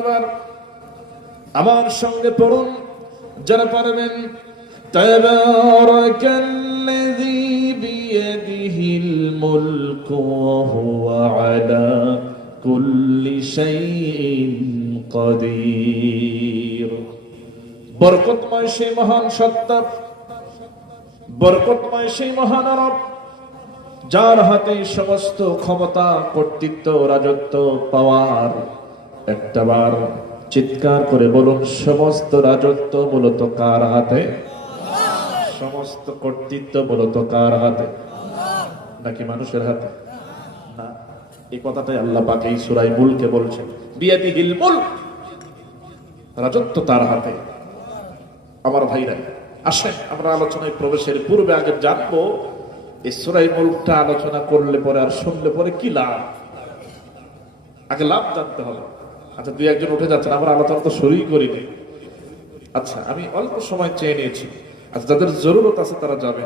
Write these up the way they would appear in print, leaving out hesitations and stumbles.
আবার আমার সঙ্গে পড়ুন যারা পারবেন। তাবারাকাল্লাযী বিয়াদিহিল মুলকু ওয়া হুয়া আলা কুল্লি শাইইন কাদির। বরকতময় সেই মহান সত্তা, বরকতময় সেই মহান রব, যার হাতে সমস্ত ক্ষমতা, কর্তৃত্ব, রাজত্ব, পাওয়ার। একটাবার চিৎকার করে বলুন, সমস্ত রাজত্ব মূলত কার হাতে? সমস্ত কর্তৃত্ব মূলত কার হাতে? নাকি মানুষের হাতে? না, এই কথাটাই আল্লাহ পাক এই সূরা মুলকে বলছেন, বিয়াদিহিল মুলক, রাজত্ব তার হাতে। আমার ভাইরা, আসেন আমরা আলোচনায় প্রবেশের পূর্বে আগে জানবো এই সূরা মুলকটা আলোচনা করলে পরে আর শুনলে পরে কি লাভ। আগে লাভ জানতে হবে। আচ্ছা, দুই একজন উঠে যাচ্ছেন, আমরা আলোচনা তো শুরুই করিনি। আচ্ছা, আমি অল্প সময় চেয়ে নিয়েছি। আচ্ছা, যাদের জরুরত আছে তারা যাবে,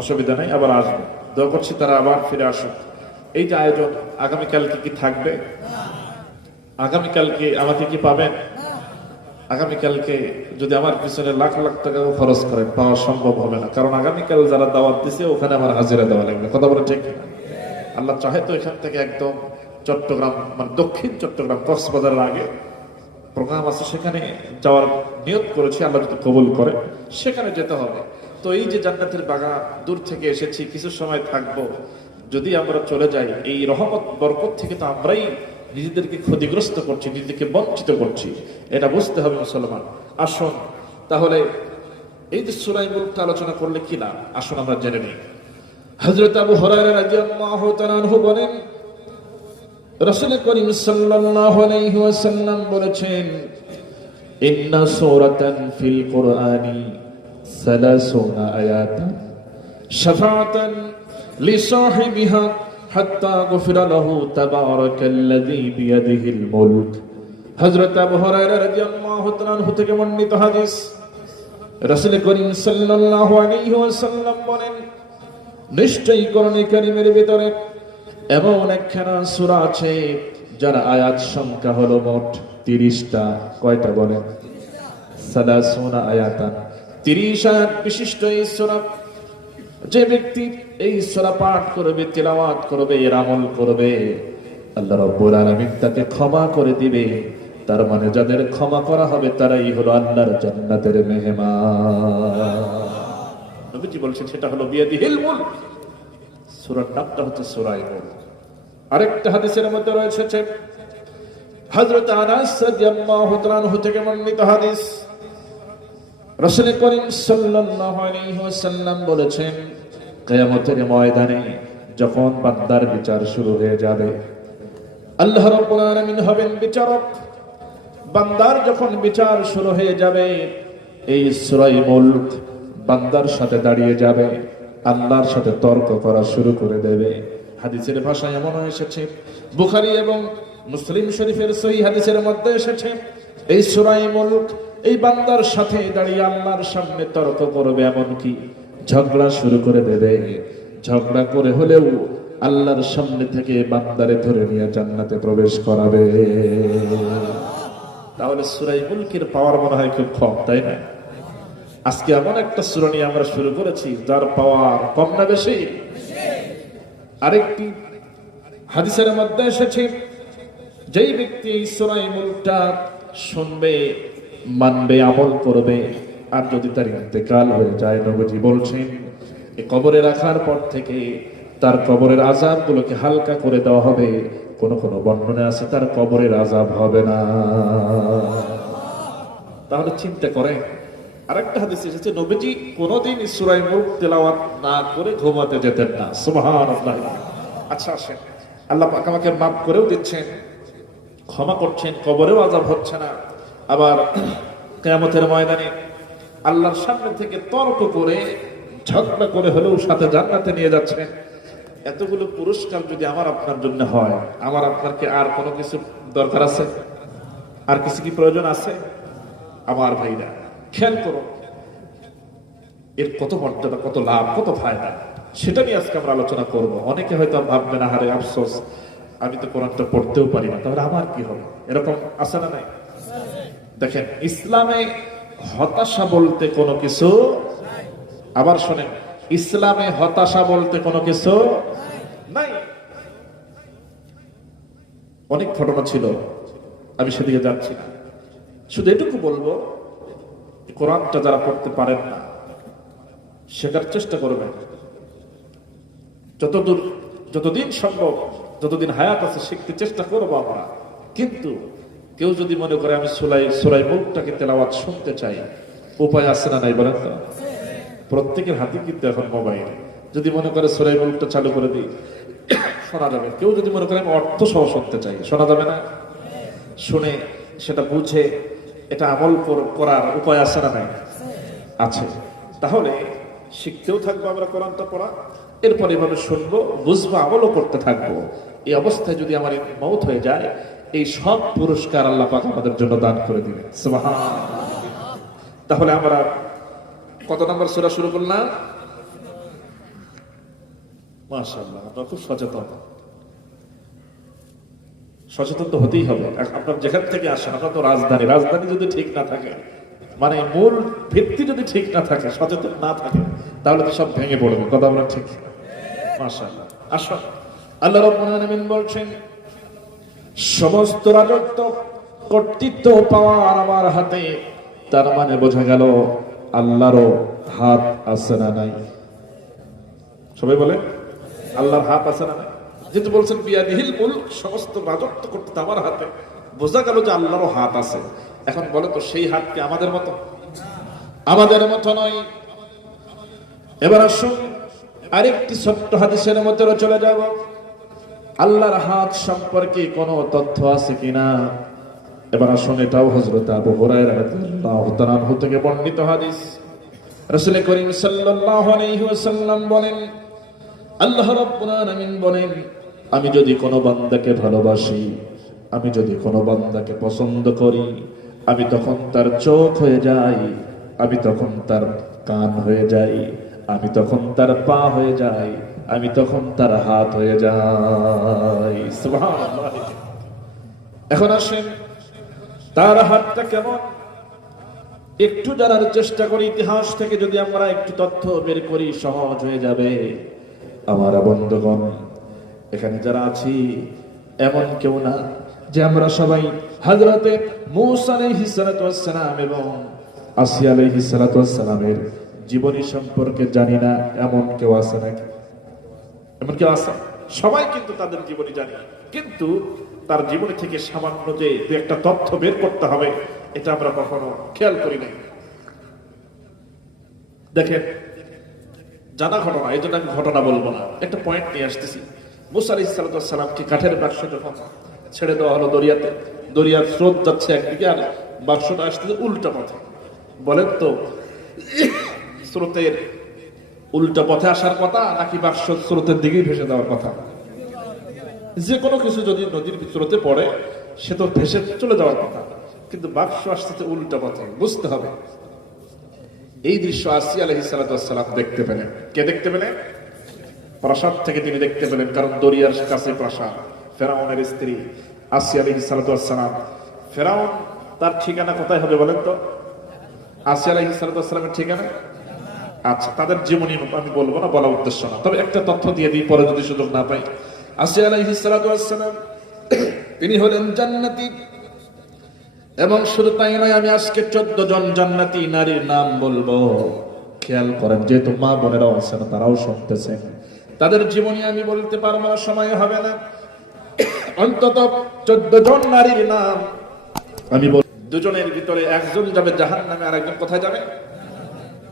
অসুবিধা নাই, আবার আসবে। দোয়া করছি তারা আবার ফিরে আসুক। এইটা আয়োজন আগামীকালকে কি থাকবে? আগামীকালকে আমাকে কি পাবেন? আগামীকালকে যদি আমার পিছনে লাখ লাখ টাকা খরচ করেন, পাওয়া সম্ভব হবে না। কারণ আগামীকাল যারা দাওয়াত দিছে ওখানে আমার হাজিরা দেওয়া লাগবে। কথা বলে ঠিক না? আল্লাহ চাহে তো এখান থেকে একদম চট্টগ্রাম, মানে দক্ষিণ চট্টগ্রাম কক্সবাজারের আগে প্রোগ্রাম আছে, সেখানে যাওয়ার নিয়ত করেছি। আল্লাহ যদি কবুল করে সেখানে যেতে হবে। তো এই যে জান্নাতের বাগান, দূর থেকে এসেছি, কিছু সময় থাকবো। যদি আমরা চলে যাই, এই রহমত বরকত থেকে তো আমরাই নিজেদেরকে ক্ষতিগ্রস্ত করছি, নিজেদেরকে বঞ্চিত করছি। এটা বুঝতে হবে মুসলমান। আসুন তাহলে এই যে সূরা মুলকটা আলোচনা করলে কি লাভ, আসুন আমরা জেনে নিই। হযরত আবু হুরায়রা রাদিয়াল্লাহু তাআলা আনহু বলেন, রাসূল করিম সাল্লাল্লাহু আলাইহি ওয়াসাল্লাম বলেছেন, ইন্না সূরাতান ফিল কুরআনি 30 আয়াতান শাফাআতান লিসাহিবিহা হাত্তা গুফিরা লাহু তাবারাকাল্লাযী বিয়াদিহিল মুলক। হযরত আবু হুরায়রা রাদিয়াল্লাহু তাআলা আনহু থেকে বর্ণিত হাদিস, রাসূল করিম সাল্লাল্লাহু আলাইহি ওয়াসাল্লাম বলেন, নিশ্চয়ই কোরআনে কারীমের ভিতরে এমন একখানা সূরা আছে যার আয়াত সংখ্যা হলো মোট 30টা। কয়টা বলেন? 30 আয়াতান, 30 আয়াত বিশিষ্ট এই সূরা। যে ব্যক্তি এই সূরা পাঠ করবে, তিলাওয়াত করবে, এর আমল করবে, আল্লাহ রাব্বুল আলামিন তাকে ক্ষমা করে দিবে। তার মানে যাদের ক্ষমা করা হবে তারাই হলো আল্লাহর জান্নাতের মেহমান। নবীজি বলছেন সেটা হলো বিয়াদিহিল মুলক। সূরার নামটা হচ্ছে সূরা মুলক। আরেকটা হাদিসের মধ্যে রয়েছে হযরত আনাস রাদিয়াল্লাহু তাআলা আনহু থেকে বর্ণিত হাদিস, রাসূল করিম সাল্লাল্লাহু আলাইহি ওয়াসাল্লাম বলেছেন, কিয়ামতের ময়দানে যখন বান্দার বিচার শুরু হয়ে যাবে, আল্লাহ রাব্বুল আলামিন হবেন বিচারক। বান্দার যখন বিচার শুরু হয়ে যাবে, এই সূরা মুলক বান্দার সাথে দাঁড়িয়ে যাবে, আল্লাহর সাথে তর্ক করা শুরু করে দেবে। হাদিসের ভাষায় এমন এসেছে, বুখারী এবং মুসলিম শরীফের সহিহ হাদিসের মধ্যে এসেছে, এই সূরা মুলক এই বান্দার সাথে দাঁড়িয়ে আল্লাহর সামনে তর্ক করবে, এমনকি ঝগড়া শুরু করে দেবে। ঝগড়া করে হলেও আল্লাহর সামনে থেকে বান্দারে ধরে নিয়ে জান্নাতে প্রবেশ করাবে। তাহলে সূরা মুলকের পাওয়ার মনে হয় খুব কম, তাই না? আজকে এমন একটা সূরা নিয়ে আমরা শুরু করেছি যার পাওয়ার কম না বেশি? আরেকটি হাদিসের মধ্যে এসেছে, যেই ব্যক্তি এই সূরা মুলকটা শুনবে, মানবে, আমল করবে, আর যদি তার ইন্তেকাল হয়ে যায়, নবীজি বলছেন এই কবরে রাখার পর থেকে তার কবরের আযাবগুলোকে হালকা করে দেওয়া হবে। কোন কোন বর্ণনা আছে তার কবরের আযাব হবে না। তাহলে চিন্তা করে আরেকটা হাদিস এসেছে, নবীজি কোনোদিন সূরা মুলক তেলাওয়াত না করে ঘুমাতে যেতেন না। সুবহানাল্লাহ। আচ্ছা আসেন, আল্লাহ পাক আমাকে মাফ করেও দিচ্ছেন, ক্ষমা করছেন, কবরেও আযাব হচ্ছে না। আবার কিয়ামতের ময়দানে আল্লাহর সামনে থেকে তর্ক করে, ঝগড়া করে হলেও সাথে জান্নাতে নিয়ে যাচ্ছেন। এতগুলো পুরস্কার যদি আমার আপনার জন্য হয়, আমার আপনার কি আর কোনো কিছু দরকার আছে? আর কিছু কি প্রয়োজন আছে? আমার ভাইরা খেয়াল করো, এর কত মর্যাদা, কত লাভ, কত ফায়দা, সেটা নিয়ে আজকে আমরা আলোচনা করব। অনেকে হয়তো ভাববেন, আহারে আফসোস, আমি তো কোরআনটা পড়তেও পারি না, তাহলে আমার কি হবে? এরকম আছে না নাই? দেখেন, ইসলামে হতাশা বলতে কোনো কিছু, আবার শোনেন, ইসলামে হতাশা বলতে কোনো কিছু নাই। অনেক ঘটনা ছিল, আমি সেদিকে যাচ্ছি না। শুধু এটুকু বলবো, কোরআনটা যারা পড়তে পারেন না শেখার চেষ্টা করবেন, যতদিন সম্ভব, যতদিন হায়াত আছে শিখতে চেষ্টা করবো আমরা। কিন্তু কেউ যদি মনে করে আমি সূরা মুলকটাকে তেলাওয়াত শুনতে চাই, উপায় আছে না নাই বলেন তো? প্রত্যেকের হাতে কিন্তু এখন মোবাইল। যদি মনে করে সূরা মুলকটা চালু করে দিই, শোনা যাবে। কেউ যদি মনে করে আমি অর্থ সহ শুনতে চাই, শোনা যাবে না? শুনে সেটা বুঝে এটা আমল করার উপায় আছে না নাই? আছে। তাহলে শিখতেও থাকবো আমরা কোরআনটা পড়া, এরপর এভাবে শুনবো, বুঝবো, আমলও করতে থাকবো। এই অবস্থায় যদি আমার মওত হয়ে যায়, এই সব পুরস্কার আল্লাহ পাক আমাদের জন্য দান করে দিবেন। সুবহানাল্লাহ। তাহলে আমরা কত নম্বর সূরা শুরু করলাম? মাশাআল্লাহ, আপনারা খুব সচেতন তো হতেই হবে। আপনার যেখান থেকে আসেন, আপনার তো রাজধানী যদি ঠিক না থাকে, মানে মূল ভিত্তি যদি ঠিক না থাকে, সচেতন না থাকে, তাহলে তো সব ভেঙে পড়বে। কথা বলা ঠিক? মাশাআল্লাহ। আসুন, আল্লাহ রাব্বুল আলামিন বলছেন, সমস্ত রাজত্ব কর্তৃত্ব পাওয়ার আমার হাতে। তার মানে বোঝা গেল আল্লাহরও হাত আছে না নাই? সবাই বলে আল্লাহর হাত আছে না নাই? যেহেতু বলছেন বিয়াদিহিল মুলক, সমস্ত রাজত্ব কর্তৃত্ব আমার হাতে, বোঝা গেল যে আল্লাহরও হাত আছে। এখন বলে তো, সেই হাত কি আমাদের মতো? আমাদের মতো নয়। এবার আসুন আরেকটি ছোট্ট হাদিসের মধ্যে চলে যাব। আল্লাহর হাত সম্পর্কে কোনো তথ্য আছে কিনা? এবার আসুন, এটাও হযরত আবু হুরায়রা রাদিয়াল্লাহু তাআলা আনহু থেকে বর্ণিত হাদিস। রাসূল করিম সাল্লাল্লাহু আলাইহি ওয়াসাল্লাম বলেন, আল্লাহ রাব্বুল আলামিন বলেন, আমি যদি কোনো বান্দাকে ভালোবাসি, আমি যদি কোনো বান্দাকে পছন্দ করি, আমি তখন তার চোখ হয়ে যাই, আমি তখন তার কান হয়ে যাই, আমি তখন তার পা হয়ে যাই, আমি তখন তার হাত হয়ে যাই। সুবহানাল্লাহ। এখন আসেন, তার হাতটা কেমন একটু জানার চেষ্টা করি। ইতিহাস থেকে যদি আমরা একটু তথ্য বের করি, সহজ হয়ে যাবে। আমার বন্ধুগণ, এখানে যারা আছি এমন কেউ না যে আমরা সবাই হযরতে মূসা আলাইহিস সালাতু ওয়াস সালাম এবং আসিয়া আলাইহিস সালাতু ওয়াস সালামের জীবনী সম্পর্কে জানি না, এমন কেউ আছে নাকি? এমন কেউ আছে? সবাই কিন্তু তাদের জীবনী জানি, কিন্তু তার জীবনী থেকে সামান্য যে দু একটা তথ্য বের করতে হবে, এটা আমরা কখনো খেয়াল করি নাই। দেখেন, জানা ঘটনা, এই জন্য আমি ঘটনা বলবো না, একটা পয়েন্ট নিয়ে আসতেছি। মূসা আলাইহিস সালাতু ওয়াস সালামকে কাঠের বাক্স যখন ছেড়ে দেওয়া হলো দরিয়াতে, দরিয়ার স্রোত যাচ্ছে একদিকে, আর বাক্সটা আসতেছে উল্টা পথে। বলেন তো, স্রোতের উল্টা পথে আসার কথা নাকি বাক্স স্রোতের দিকেই ভেসে দেওয়ার কথা? যে কোনো কিছু যদি নদীর স্রোতে পড়ে, সে তো ভেসে চলে যাওয়ার কথা, কিন্তু বাক্স আসতেছে উল্টা পথে, বুঝতে হবে। এই দৃশ্য আসিয়া আলাইহিস সালাতু ওয়াস সালাম দেখতে পেলেন। কে দেখতে পেলেন? প্রাসাদ থেকে তিনি দেখতে পেলেন, কারণ দরিয়ার কাছে প্রাসাদ। ফেরাউনের স্ত্রী আসিয়া আলাইহিস সালাতু ওয়াস সালাম। ফেরাউন, তার ঠিকানা কোথায় হবে বলেন তো? আসিয়া আলাইহিস সালাতু ওয়াস সালামের ঠিকানা? আচ্ছা, তাদের জীবনী আমি বলবো না, বলা উদ্দেশ্য না, তবে একটা তথ্য দিয়ে দিই, পরে যদি সুযোগ না পাই। আসিয়া আলাইহিস সালাতু ওয়াস সালাম তিনি হলেন জান্নাতি, এবং শুধু তাই নয়, আমি আজকে 14 জন জান্নাতি নারীর নাম বলবো। খেয়াল করেন, যেহেতু মা বোনেরাও আছেন, তারাও শুনতেছেন, তাদের জীবনী আমি বলতে পারবো না, সময় হবে না। অন্তত 14 জন নারীর নাম আমি বল। দুজনের ভিতরে একজন যাবে জাহান্নামে, আর একজন কোথায় যাবে?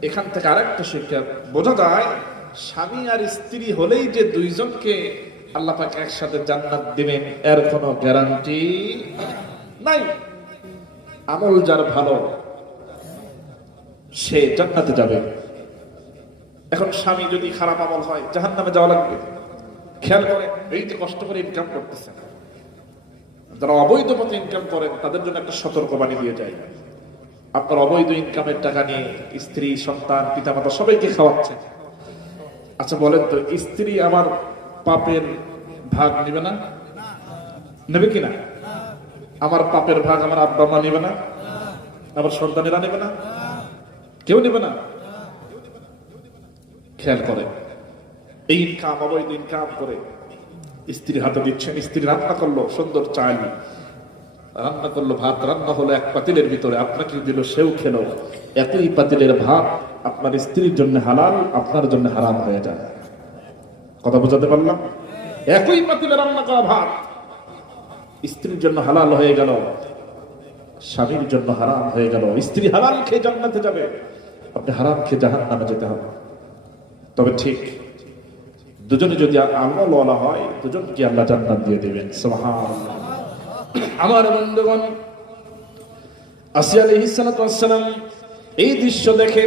এখান থেকে আরেকটা শিক্ষা বোঝা যায়, স্বামী আর স্ত্রী হলেই যে দুইজনকে আল্লাহ পাক একসাথে জান্নাত দিবেন, এর কোনো গ্যারান্টি নাই। আমল যার ভালো, সে জান্নাতে যাবে। এখন স্বামী যদি খারাপ আমল হয়, জাহান্নামে যাওয়া লাগবে। খেয়াল করে, এই যে কষ্ট করে ইনকাম করতেছেন, যারা অবৈধ পথে ইনকাম করেন, তাদের জন্য একটা সতর্কবাণী দিয়ে যায়। আপনার অবৈধ ইনকামের টাকা নিয়ে স্ত্রী, সন্তান, পিতামাতা সবাইকে খাওয়াচ্ছেন। আচ্ছা বলেন তো, স্ত্রী আমার পাপের ভাগ নিবে না? নেবে কিনা? আমার পাপের ভাগ আমার আব্বা মা নেবে না, আমার সন্তানেরা নেবে না, কেউ নেবে না। খেয়াল করে এই ইনকাম, অবৈধ ইনকাম করে স্ত্রীর হাতে দিচ্ছেন, স্ত্রী রান্না করলো সুন্দর চাল, রান্না করলো ভাত, রান্না হলো এক পাতিলের ভিতরে, আপনাকে দিল সেও খেলো, একই পাতিলের ভাত আপনার স্ত্রীর জন্য হালাল, আপনার জন্য হারাম হয়ে যায়। কথা বোঝাতে পারলাম? একই পাতিলে রান্না করা ভাত স্ত্রীর জন্য হালাল হয়ে গেল, স্বামীর জন্য হারাম হয়ে গেল। স্ত্রী হালাল খেয়ে জান্নাতে যাবে, আপনি হারাম খেয়ে জাহান্নামে যেতে হবে। তবে ঠিক দুজনে যদি আল্লাহ ওয়ালা হয়, দুজনকে আল্লাহ জান্নাত দিয়ে দিবেন। সুবহানাল্লাহ। আমার বন্ধুগণ, আসিয়া আলাইহিস সালাতু ওয়াস সালাম এই দৃশ্য দেখে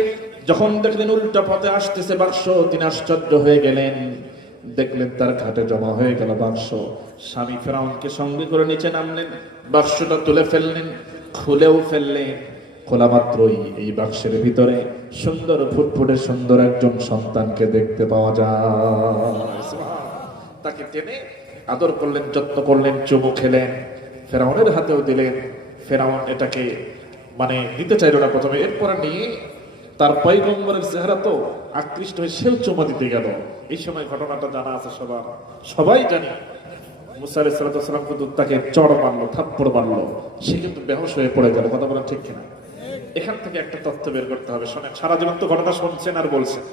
যখন দেখলেন উল্টা পথে আসতেছে বাক্স, তিনি আশ্চর্য হয়ে গেলেন। দেখলেন তার ঘাটে জমা হয়ে গেল বাক্স। স্বামী ফেরাউনকে সঙ্গে করে নিচে নামলেন, বাক্সটা তুলে ফেললেন, খুলেও ফেললেন। খোলা মাত্রই এই বাক্সের ভিতরে সুন্দর ফুটফুটে সুন্দর একজন সন্তানকে দেখতে পাওয়া যায়। তাকে টেনে আদর করলেন, যত্ন করলেন, চুমু খেলেন, ফেরাউনের হাতেও দিলেন। ফেরাউন এটাকে মানে দিতে চাইল না প্রথমে, এরপরে নিয়ে তার পয়গম্বরের চেহারা তো আকৃষ্ট হয়ে সেও চুমা দিতে গেল। এই সময় ঘটনাটা জানা আছে সবার, সবাই জানি। মুসা আলাইহিস সালাম কিন্তু তাকে চড় মারলো, থাপ্পড় মারলো, সে কিন্তু বেহুশ হয়ে পড়ে গেল। কথা বলা ঠিক কিনা? এখান থেকে একটা তথ্য বের করতে হবে। শোনেন, সারা জীবন তো ঘটনা শুনছেন আর বলছেন,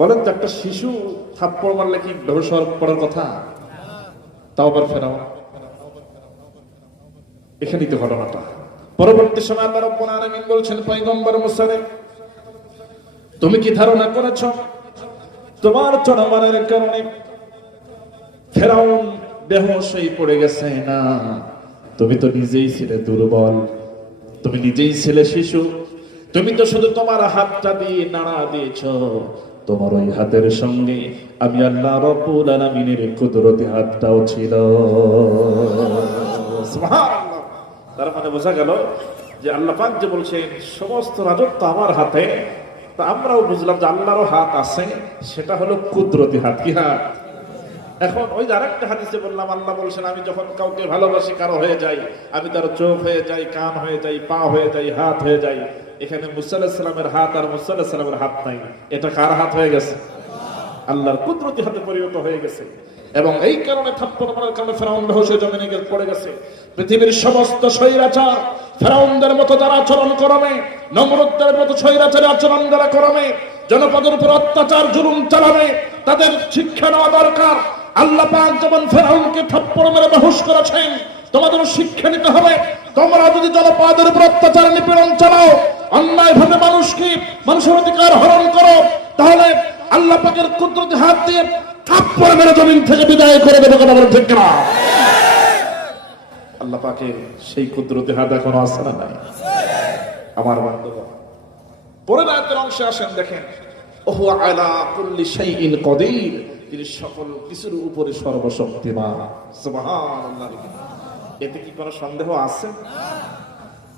বলেন তো একটা শিশু থাপ্পড় মারলে কি বেহুশ হওয়ার পড়ার কথা? তাও আবার ফেরাউন। এখানেই তো ঘটনাটা। পরবর্তী সময় আল্লাহ রাব্বুল আলামিন বলছেন পয়গম্বর মুসা রে, তুমি কি ধারণা করেছো তোমার চড়মারের কারণে ফেরাউন বেহুশ হয়ে পড়ে গেছে? না, তুমি তো নিজেই ছিলে দুর্বল, তুমি নিজেই ছিলে শিশু, তুমি তো শুধু তোমার হাতটা দিয়ে নাড়া দিয়েছো। তোমার ওই হাতের সঙ্গে আমি আল্লাহ রাব্বুল আলামিনের কুদরতি হাতটাও ছিল। সুবহানাল্লাহ। তার মানে বোঝা গেল যে আল্লাহ পাক যে বলছেন সমস্ত রাজত্ব আমার হাতে, তা আমরাও বুঝলাম যে আল্লাহরও হাত আছে, সেটা হলো কুদরতি হাত। কি হাত? এখন ওই আরেকটা হাদিসে বললাম, আল্লাহ বলছেন আমি যখন কাউকে ভালোবাসি কারো হয়ে যাই, আমি তার চোখ হয়ে যাই, কান হয়ে যাই, পা হয়ে যাই, হাত হয়ে যাই। এখানে মুসা আলাইহিস সালামের হাত আর মুসা আলাইহিস সালামের হাত নাই, এটা কার হাত হয়ে গেছে? আল্লাহর কুদরতি হাতে পরিণত হয়ে গেছে। এবং এই কারণে থাপ্পড় মারার কারণে ফেরাউন বেহুশ হয়ে জমিনে গিয়ে পড়ে গেছে। পৃথিবীর সমস্ত স্বৈরাচার ফেরাউনদের মতো যারা আচরণ করবে, নমরুদের মতো স্বৈরাচারী আচরণ যারা করবে, জনপদের উপর অত্যাচার জুলুম চালাবে, তাদের শিক্ষা নেওয়া দরকার। আল্লাহ পাক যেমন ফেরাউনকে থাপ্পড় মেরে বেহুশ করেছেন, তোমাদের শিক্ষা নিতে হবে। তোমরা যদি জনপদের উপর অত্যাচার নিপীড়ন চালাও, অন্যায়ভাবে মানুষের অধিকার হরণ করো, তাহলে আল্লাহ পাকের কুদরতি হাত দিয়ে থাপ্পড় মেরে জমিন থেকে বিদায় করে দেবে। কথা বলেন ঠিক না? আল্লাহ পাকের সেই কুদরতি হাত এখনো আছে না নাই? আমার বান্দা, পরের আয়াতের অংশে আসেন, দেখেন ওহু আলা কুল্লি শাইইন কাদির, তিনি সকল কিছুর উপরে সর্বশক্তিমান। সুবহানাল্লাহ। এতে কি কোনো সন্দেহ আছে?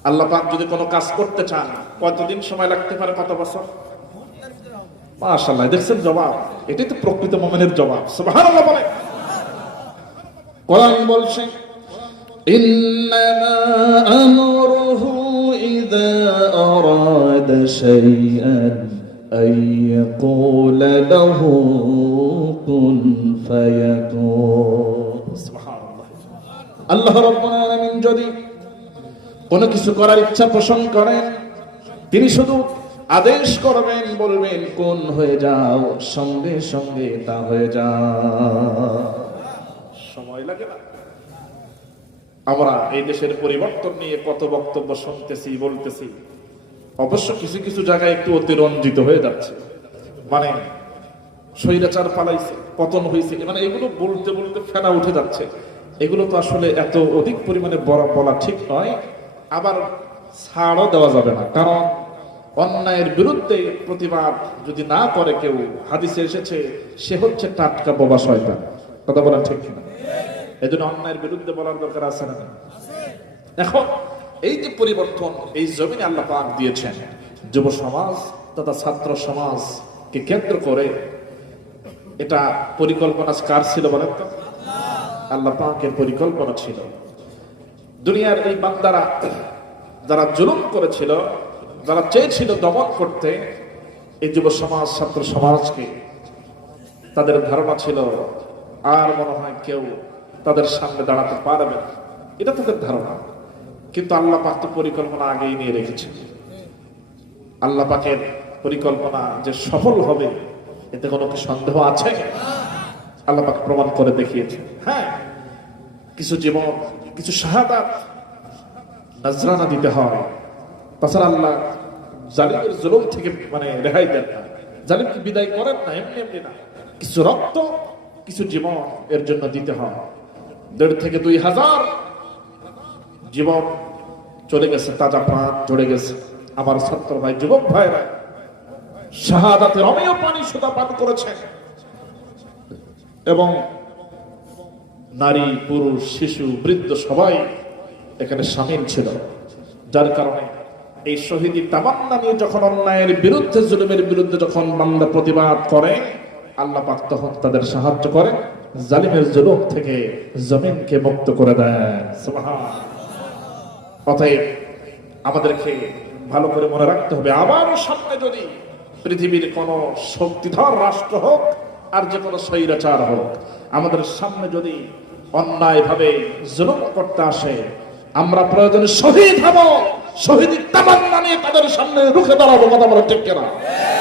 আল্লাহ পাক যদি কোনো কাজ করতে চান, কতদিন সময় লাগতে পারে? কত বছর? মাশাআল্লাহ, দেখছেন জবাব? এটাই তো প্রকৃত মুমিনের জবাব। সুবহানাল্লাহ বলে। কোরআন বলছে ইন্নামা আমরুহু ইযা আরাদা শাইআন আইয়াকুলা লাহু কুন ফায়াকুন। সুবহানাল্লাহ। আল্লাহ রাব্বুল আলামিন যদি কোনো কিছু করার ইচ্ছা পোষণ করেন, তিনি শুধু আদেশ করবেন, বলবেন কোন হয়ে যাও, সঙ্গে সঙ্গে তা হয়ে যাও। সময় লাগে না? আমরা এই দেশের পরিবর্তন নিয়ে কত বক্তব্য শুনতেছি, বলতেছি, অবশ্য কিছু কিছু জায়গায় একটু অতিরঞ্জিত হয়ে যাচ্ছে। মানে স্বৈরাচার পালাইছে, পতন হয়েছে, মানে এগুলো বলতে বলতে ফেনা উঠে যাচ্ছে। এগুলো তো আসলে এত অধিক পরিমাণে বলা ঠিক নয়, আবার ছাড়ও দেওয়া যাবে না। কারণ অন্যায়ের বিরুদ্ধে প্রতিবাদ যদি না করে কেউ, হাদিসে এসেছে সে হচ্ছে টাটকা বোবা শয়তান। কথা বলা ঠিক না? এই জন্য অন্যায়ের বিরুদ্ধে বলার দরকার আছে না? এখন এই যে পরিবর্তন এই জমিনে আল্লাহ পাক দিয়েছেন, যুব সমাজ তথা ছাত্র সমাজকে কেন্দ্র করে, এটা পরিকল্পনা কার ছিল বলেন তো? আল্লাহ পাকের পরিকল্পনা ছিল দুনিয়ার এই বান্দারা যারা জুলুম করেছিল, যারা চেয়েছিল দমন করতে এই যুব সমাজ, ছাত্র সমাজকে, তাদের ধারণা ছিল আর মনে হয় কেউ তাদের সামনে দাঁড়াতে পারবে না, এটা তাদের ধারণা। কিন্তু আল্লাহ পাক তো পরিকল্পনা আগেই নিয়ে রেখেছে। আল্লাহ পাকের পরিকল্পনা যে সফল হবে এতে কোনো কি সন্দেহ আছে? আল্লাহ পাক প্রমাণ করে দেখিয়েছে। হ্যাঁ, কিছু জীবন, কিছু শাহাদাত নজরানা দিতে হয়। তাছাড়া আল্লাহ জালিমের জুলুম থেকে রেহাই দেন না, জালিমকে বিদায় করেন না এমনি এমনি না। কিছু রক্ত, কিছু জীবন এর জন্য দিতে হয়। 1,500 থেকে 2,000 জীবন চলে গেছে, তাজা প্রাণ চলে গেছে। আমার ছাত্র ভাই, যুবক ভাইরা শাহাদাতের অমেয় পানি সুধা পান করেছেন, এবং নারী, পুরুষ, শিশু, বৃদ্ধ সবাই এখানে শামিল ছিল। যার কারণে এই শহীদি তামান্না নিয়ে যখন অন্যায়ের বিরুদ্ধে, জুলুমের বিরুদ্ধে যখন বান্দা প্রতিবাদ করে, আল্লাহ পাক তখন তাদের সাহায্য করে, জালিমের জুলুম থেকে জমিনকে মুক্ত করে দেয়। সুবহানাল্লাহ। অতএব আমাদেরকে ভালো করে মনে রাখতে হবে, আবার সামনে যদি পৃথিবীর কোন শক্তিধর রাষ্ট্র হোক আর যে কোনো স্বৈরাচার হোক, আমাদের সামনে যদি অন্যায় ভাবে জুলুম করতে আসে, আমরা প্রয়োজনে শহীদ হব, শহীদ তামান্না নিয়ে তাদের সামনে রুখে দাঁড়াবো। কথা বলে ঠিক কিনা?